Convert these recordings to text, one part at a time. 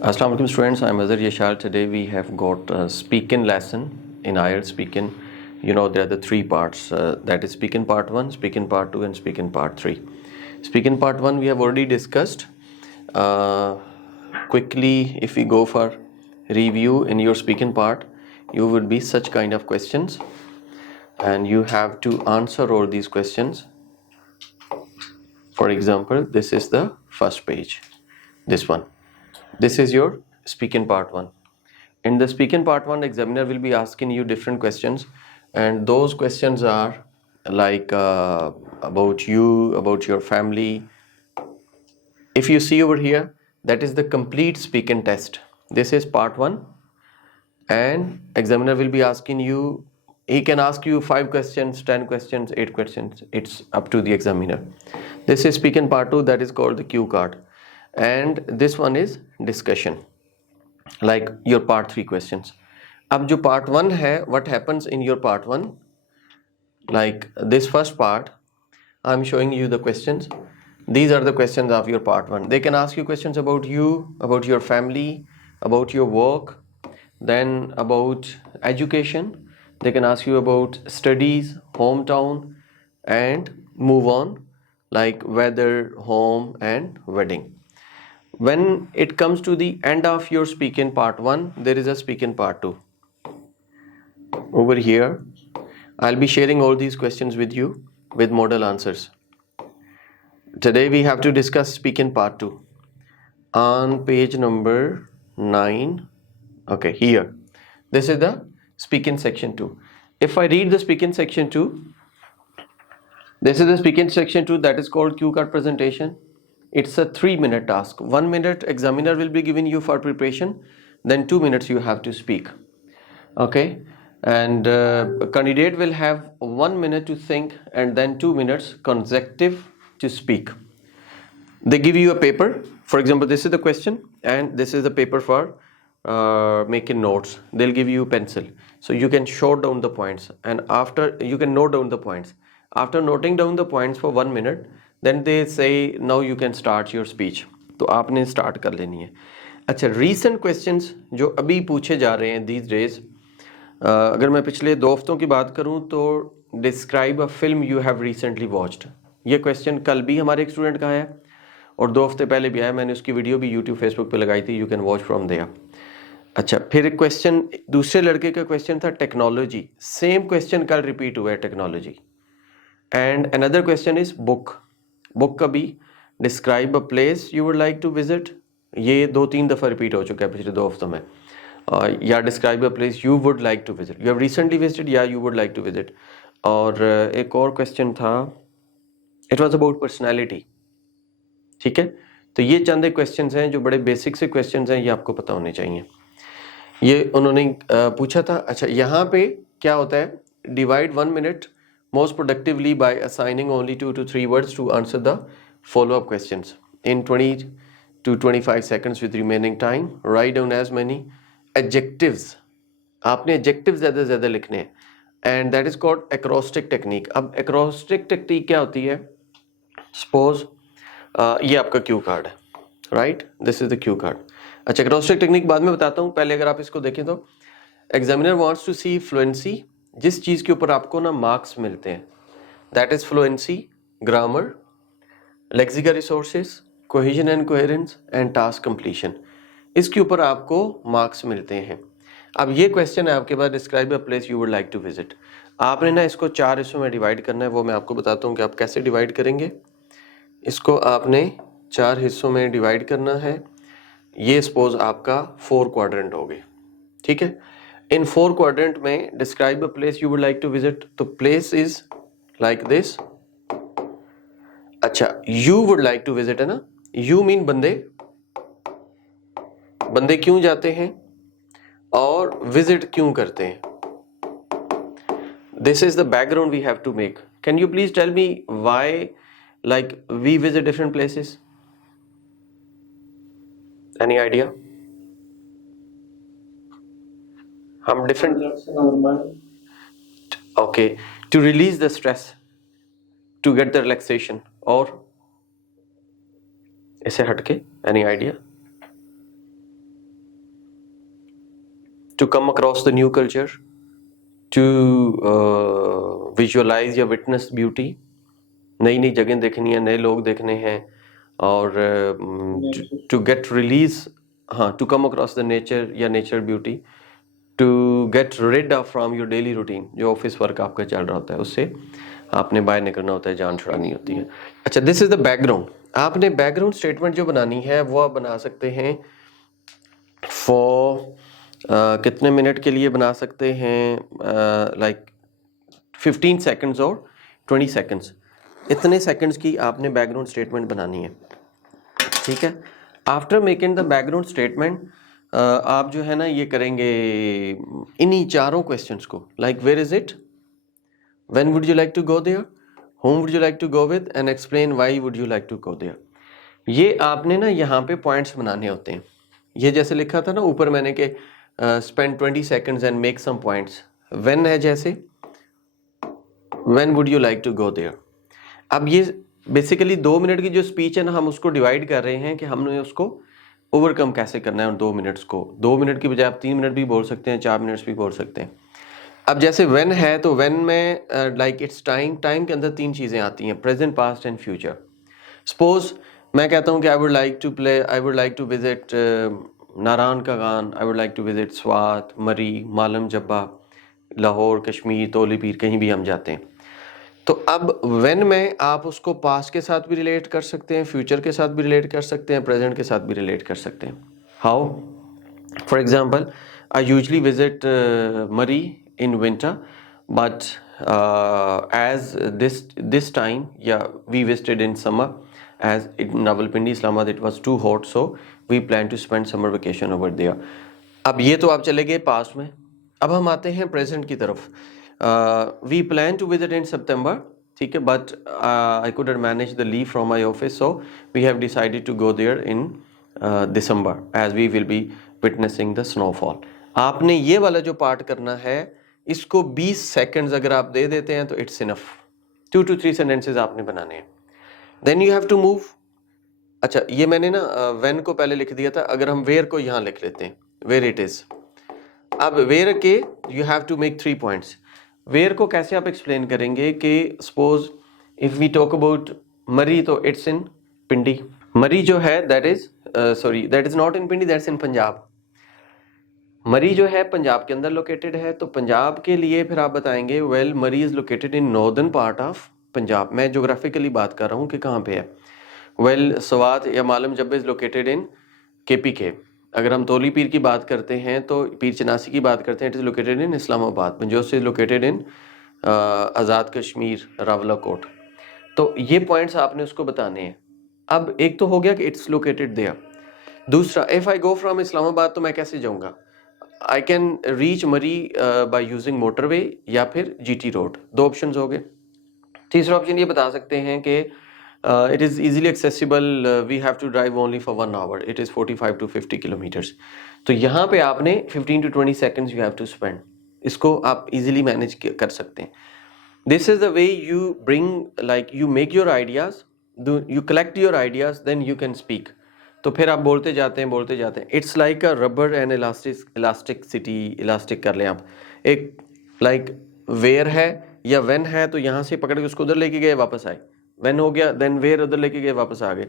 Assalamu alaikum students, I'm Azhar Yashar. Today we have got a speaking lesson in IELTS speaking. You know there are the three parts, that is speaking part 1, speaking part 2 and speaking part 3. Speaking part 1 we have already discussed. Quickly if we go for review in your speaking part, you would be such kind of questions and you have to answer all these questions. For example, this is the first page, this one. This is your speaking part 1. In the speaking part 1, examiner will be asking you different questions, and those questions are like about you, about your family. If you see over here, that is the complete speaking test. This is part 1, and examiner will be asking you, he can ask you 5 questions, 10 questions, 8 questions. It's up to the examiner. This is speaking part 2, that is called the cue card, and this one is discussion, like your part 3 questions. अब जो part 1 है, what happens in your part 1, like this first part, I'm showing you the questions. These are the questions of your part 1. They can ask you questions about you, about your family, about your work, then about education. They can ask you about studies, hometown, and move on, like weather, home, and wedding. When it comes to the end of your speaking part 1, there is a speaking part 2. Over here, I'll be sharing all these questions with you with model answers. Today we have to discuss speaking part 2 on page number 9. Okay, here. This is the speaking section 2. If I read the speaking section 2, this is the speaking section 2 that is called cue card presentation. It's a 3-minute task. 1 minute examiner will be giving you for preparation, then 2 minutes you have to speak. Okay, and a candidate will have 1 minute to think and then 2 minutes consecutive to speak. They give you a paper. For example, this is the question and this is the paper for making notes. They'll give you a pencil, so you can short down the points, and after you can note down the points. After noting down the points for 1 minute, then they say now you can start your speech. तो आपने start कर लेनी है. अच्छा, recent questions जो अभी पूछे जा रहे हैं these days, अगर मैं पिछले 2 हफ्तों की बात करूं तो describe a film you have recently watched, ये क्वेश्चन कल भी हमारे एक स्टूडेंट का है और 2 हफ्ते पहले भी आया. मैंने उसकी वीडियो भी यूट्यूब फेसबुक पे लगाई थी, you can watch from there. अच्छा, फिर क्वेश्चन दूसरे लड़के का क्वेश्चन था टेक्नोलॉजी. सेम क्वेश्चन कल रिपीट हुआ है technology. And another question is book. Book का भी describe a place you would like to visit, ये 2-3 दफ़ा रिपीट हो चुका है पिछले 2 हफ्तों में. या describe a place you would like to visit, you have recently visited या you would like to visit. और एक और क्वेश्चन था, इट वाज अबाउट पर्सनैलिटी. ठीक है, तो ये चंद क्वेश्चंस हैं जो बड़े बेसिक से क्वेश्चंस हैं, ये आपको पता होने चाहिए. ये उन्होंने पूछा था. अच्छा, यहाँ पे क्या होता है, divide 1 minute most productively by assigning only 2 to 3 words to answer the follow-up questions in 20 to 25 seconds with remaining time. Write down as many adjectives. आपने adjectives ज़्यादा ज़्यादा लिखने हैं, and that is called acrostic technique. अब acrostic technique क्या होती है? Suppose ये आपका cue card है, right? This is the cue card. अच्छा, acrostic technique बाद में बताता हूँ. पहले अगर आप इसको देखें तो examiner wants to see fluency. जिस चीज़ के ऊपर आपको ना मार्क्स मिलते हैं, that is fluency, grammar, lexical resources, cohesion and coherence and task completion. इसके ऊपर आपको मार्क्स मिलते हैं. अब ये क्वेश्चन है आपके पास, describe a place you would like to visit. आपने ना इसको 4 हिस्सों में डिवाइड करना है. वो मैं आपको बताता हूँ कि आप कैसे डिवाइड करेंगे. इसको आपने 4 हिस्सों में डिवाइड करना है. ये सपोज आपका 4 क्वाड्रेंट हो गए. ठीक है, इन 4 क्वाड्रेंट में describe a place you would like to visit, तो प्लेस इज लाइक दिस. अच्छा, you would like to visit है ना, यू मीन बंदे, बंदे क्यों जाते हैं और विजिट क्यों करते हैं. This is the background we have to make. Can you please tell me why like we visit different places? Any idea? हम different, okay, to release the stress, to get the relaxation, और इसे हटके any idea? to come across the new culture, to visualize या witness beauty, नई नई जगह देखनी है, नए लोग देखने हैं, और to get release, हाँ, to come across the nature या nature beauty, to get rid of from your daily routine, जो ऑफिस वर्क आपका चल रहा होता है उससे आपने बाहर निकलना होता है, जान छुड़ानी होती है। अच्छा, दिस इज द बैकग्राउंड। आपने बैकग्राउंड स्टेटमेंट जो बनानी है वो आप बना सकते हैं फॉर कितने मिनट के लिए बना सकते हैं, लाइक 15 सेकंड्स और 20 सेकंड्स, इतने सेकंड्स की आपने बैकग्राउंड स्टेटमेंट बनानी है, ठीक है। After making the background statement आप जो है ना ये करेंगे इन्हीं चारों क्वेश्चंस को, like where is it, when would you like to go there, whom would you like to go with, and explain why would you like to go there। ये आपने ना यहाँ पे पॉइंट्स बनाने होते हैं। ये जैसे लिखा था ना ऊपर मैंने कि spend 20 seconds and make some points, when है जैसे when would you like to go there। अब ये बेसिकली 2 मिनट की जो स्पीच है ना, हम उसको डिवाइड कर रहे हैं कि हमने उसको ओवरकम कैसे करना है उन 2 मिनट्स को। 2 मिनट की बजाय आप 3 मिनट भी बोल सकते हैं, 4 मिनट्स भी बोल सकते हैं। अब जैसे when है तो when में लाइक इट्स टाइम, टाइम के अंदर 3 चीज़ें आती हैं, present, past and future. Suppose मैं कहता हूँ कि I would like to visit Naran Kaghan, I would like to visit Swat, Murree, Malam जब्बा, लाहौर, कश्मीर, तौली पीर, कहीं भी हम जाते हैं। तो अब when में आप उसको पास्ट के साथ भी रिलेट कर सकते हैं, फ्यूचर के साथ भी रिलेट कर सकते हैं, प्रेजेंट के साथ भी रिलेट कर सकते हैं। How, for example, I usually visit मरी in winter, but as this time, yeah, we visited in summer, as in Rawalpindi, Islamabad, it was too hot, so we plan to spend summer vacation over there। अब ये तो आप चले गए past में। अब हम आते हैं प्रेजेंट की तरफ। we plan to visit in September, ठीक है, but I couldn't manage the leave from my office, so we have decided to go there in December, as we will be witnessing the snowfall। आपने ये वाला जो part करना है इसको 20 seconds अगर आप दे देते हैं तो इट्स इनफ। 2 to 3 सेंटेंसेस आपने बनाने हैं। Then you have to move. अच्छा, ये मैंने ना व्हेन को पहले लिख दिया था, अगर हम वेयर को यहाँ लिख लेते हैं, वेयर इट इज। अब वेयर के you have to make 3 points. Where को कैसे आप एक्सप्लेन करेंगे कि suppose if we talk about Murree तो इट्स इन पिंडी। मरी जो है that is not in Pindi, that's in Punjab. Murree जो है पंजाब के अंदर लोकेटेड है, तो पंजाब के लिए फिर आप बताएंगे वेल मरी is located in northern part of Punjab. मैं जोग्राफिकली बात कर रहा हूँ कि कहाँ पे है। वेल स्वात या मालम जब्बे इज़ लोकेटेड इन KPK। अगर हम तौली पीर की बात करते हैं तो पीर चनासी की बात करते हैं, it is located in Islamabad. Banjosa is located in Azad Kashmir, Rawalakot. तो ये पॉइंट्स आपने उसको बताने हैं। अब एक तो हो गया कि इट्स लोकेटेड देयर। दूसरा, if I go from Islamabad तो मैं कैसे जाऊँगा? आई कैन रीच मरी बाय यूजिंग मोटरवे या फिर GT रोड। 2 ऑप्शंस हो गए। तीसरा ऑप्शन ये बता सकते हैं कि it is easily accessible, we have to drive only for 1 hour, it is 45 to 50 kilometres. तो यहाँ पे आपने 15 to 20 seconds you have to spend, इसको आप इजीली मैनेज कर सकते हैं। This is the way you bring, like you make your ideas, you collect your ideas, then you can speak. तो फिर आप बोलते जाते हैं। It's like a rubber and elasticity, elastic कर लें आप। एक लाइक वेयर है या व्हेन है तो यहाँ से पकड़ के उसको उधर लेके गए वापस आए, व्हेन हो गया, देन वेयर उधर लेके गए वापस आ गए।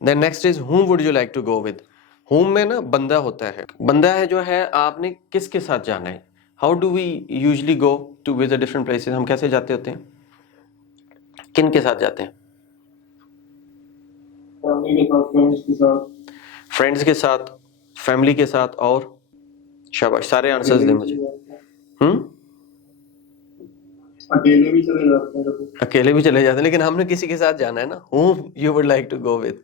Then next is whom would you like to go with। whom में ना बंदा होता है, बंदा है जो है आपने किसके साथ जाना है। How do we usually go to visit different places, हम कैसे जाते होते हैं, किन के साथ जाते हैं? फ्रेंड्स के साथ, फैमिली के साथ, और शाबाश, सारे आंसर्स दें मुझे। अकेले भी चले जाते हैं, लेकिन हमने किसी के साथ जाना है ना। whom you would like to go with,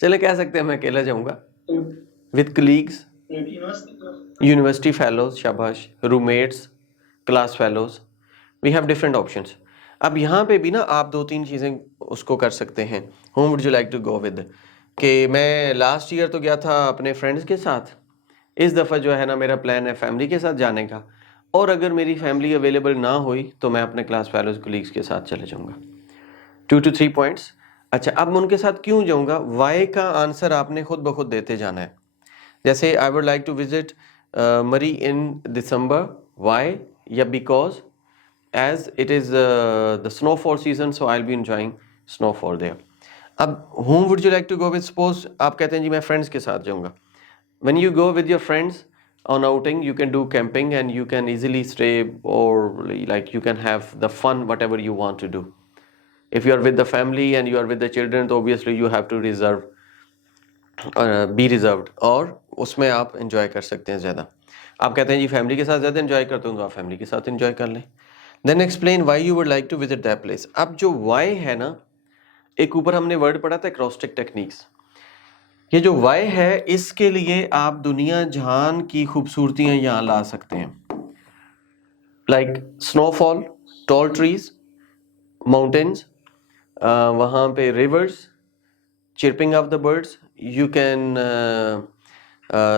चले कह सकते हैं मैं अकेला जाऊंगा। with colleagues, यूनिवर्सिटी फेलोज, शाबाश, roommates, class fellows, we have different options. अब यहाँ पे भी ना आप 2-3 चीज़ें उसको कर सकते हैं। whom would you like to go with, कि मैं लास्ट ईयर तो गया था अपने फ्रेंड्स के साथ, इस दफ़ा जो है ना मेरा प्लान है फैमिली के साथ जाने का, और अगर मेरी फैमिली अवेलेबल ना हुई तो मैं अपने क्लास फेलोज कोलीग्स के साथ चले जाऊँगा। 2 to 3 पॉइंट्स। अच्छा, अब मैं उनके साथ क्यों जाऊँगा, वाई का आंसर आपने खुद ब खुद देते जाना है। जैसे I would like to visit Murree in December, why, या because as it is the snowfall season, so I'll be enjoying snowfall there. अब whom would you like to go with? Suppose आप कहते हैं जी मैं friends के साथ जाऊँगा. When you go with your friends on outing, you can do camping and you can easily stay, or like you can have the fun whatever you want to do. If you are with the family and you are with the children, तो obviously you have to be reserved, और उसमें आप enjoy कर सकते हैं ज़्यादा. आप कहते हैं जी फैमिली के साथ ज़्यादा enjoy करते हो, तो आप फैमिली के साथ enjoy कर लें. Then explain why you would like to visit that place. अब जो why है ना, एक ऊपर हमने वर्ड पढ़ा था acrostic techniques. ये जो why है, इसके लिए आप दुनिया जहान की खूबसूरतियां यहाँ ला सकते हैं. Like snowfall, tall trees, mountains, वहाँ पे rivers, chirping of the birds. You can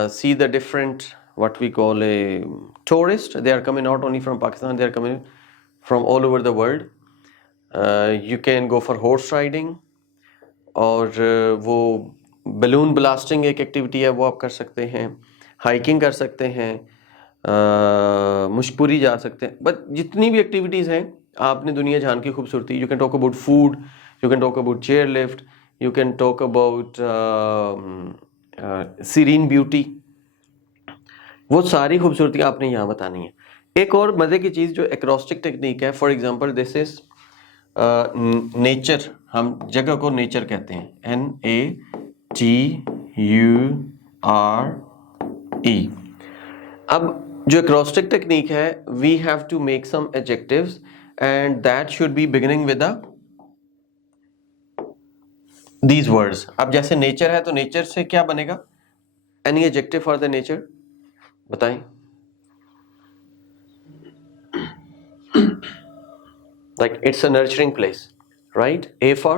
see the different what we call a tourist. They are coming not only from Pakistan, they are coming from all over the world. You can go for horse riding, और वो balloon blasting एक activity है, वो आप कर सकते हैं. Hiking कर सकते हैं, मुशपुरी जा सकते हैं. बट जितनी भी एक्टिविटीज़ हैं, आपने दुनिया जहान की खूबसूरती. You can talk about food, you can talk about chair lift, you can talk about serene beauty. वो सारी खूबसूरती आपने यहाँ बतानी है. एक और मज़े की चीज़ जो एक्रोस्टिक टेक्निक है, for example this is nature. हम जगह को नेचर कहते हैं, NATURE. अब जो एक्रोस्टिक टेक्निक है, we have to make some adjectives and that should be beginning with these words. अब जैसे नेचर है, तो नेचर से क्या बनेगा? Any adjective for the nature बताएं. Like it's a nurturing place, right? A for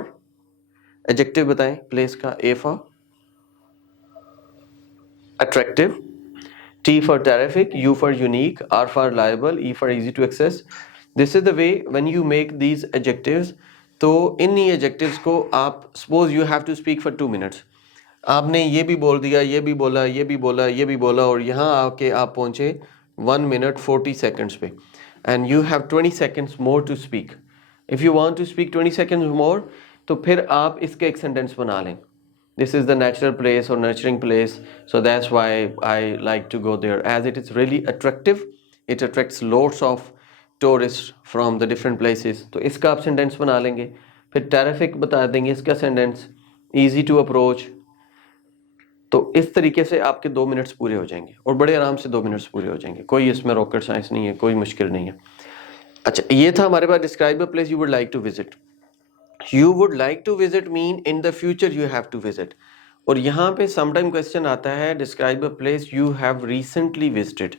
adjective बताएं place का. A for attractive, T for terrific, U for unique, R for reliable, E for easy to access. This is the way when you make these adjectives. तो इन adjectives को आप suppose you have to speak for 2 minutes. आपने ये भी बोल दिया, ये भी बोला, ये भी बोला, ये भी बोला, और यहाँ आके आप पहुँचे 1 minute 40 seconds पे. And you have 20 seconds more to speak. If you want to speak 20 seconds more, तो फिर आप इसके एक sentence बना लें. This is the natural place or nurturing place, so that's why I like to go there, as it is really attractive. It attracts lots of tourists from the different places. तो इसका आप sentence बना लेंगे. फिर terrific बता देंगे इसका sentence, easy to approach. तो इस तरीके से आपके 2 मिनट्स पूरे हो जाएंगे, और बड़े आराम से 2 मिनट्स पूरे हो जाएंगे. कोई इसमें रॉकेट साइंस नहीं है, कोई मुश्किल नहीं है. अच्छा, ये था हमारे पास describe a place you would like to visit. You would like to visit mean in the future you have to visit. और यहाँ पे समटाइम क्वेश्चन आता है, describe a place you have recently visited.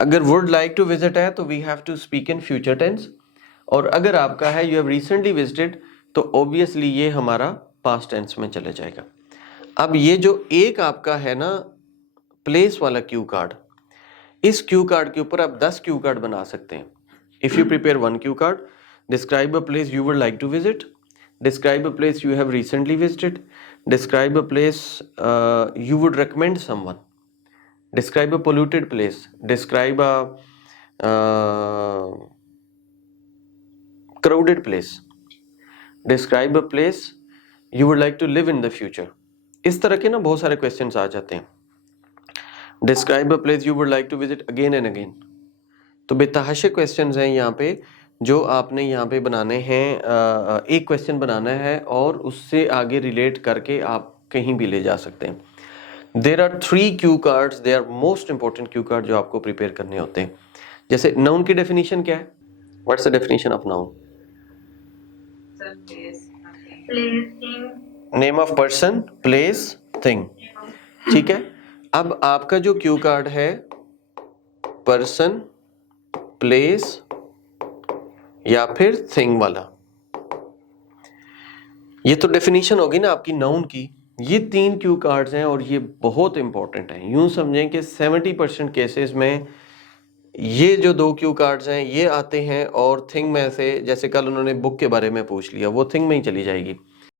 अगर वुड लाइक टू विजिट है तो we have to speak in future tense, और अगर आपका है यू हैव रिसेंटली विजिटेड, तो ऑब्वियसली ये हमारा पास्ट टेंस में चले जाएगा. अब ये जो एक आपका है ना प्लेस वाला क्यू कार्ड, इस क्यू कार्ड के ऊपर आप 10 क्यू कार्ड बना सकते हैं. If you prepare 1 cue card, describe a place you would like to visit, describe a place you have recently visited, describe a place you would recommend someone, describe a polluted place, describe a crowded place, describe a place you would like to live in the future. इस तरह के ना बहुत सारे questions आ जाते हैं. Describe a place you would like to visit again and again. तो बेतहाशे क्वेश्चंस हैं यहाँ पे, जो आपने यहाँ पे बनाने हैं. एक क्वेश्चन बनाना है और उससे आगे रिलेट करके आप कहीं भी ले जा सकते हैं. There are 3 Q cards, they are most important Q card जो आपको प्रिपेयर करने होते हैं. जैसे नाउन की डेफिनेशन क्या है? What's the definition of noun? Name of person, place, thing. ठीक है. अब आपका जो क्यू कार्ड है, पर्सन, प्लेस या फिर थिंग वाला, ये तो डेफिनेशन होगी ना आपकी नाउन की. ये 3 क्यू कार्ड्स हैं और ये बहुत इंपॉर्टेंट हैं. यूं समझें कि 70% केसेस में ये जो 2 क्यू कार्ड्स हैं ये आते हैं, और थिंग में से जैसे कल उन्होंने बुक के बारे में पूछ लिया, वो थिंग में ही चली जाएगी.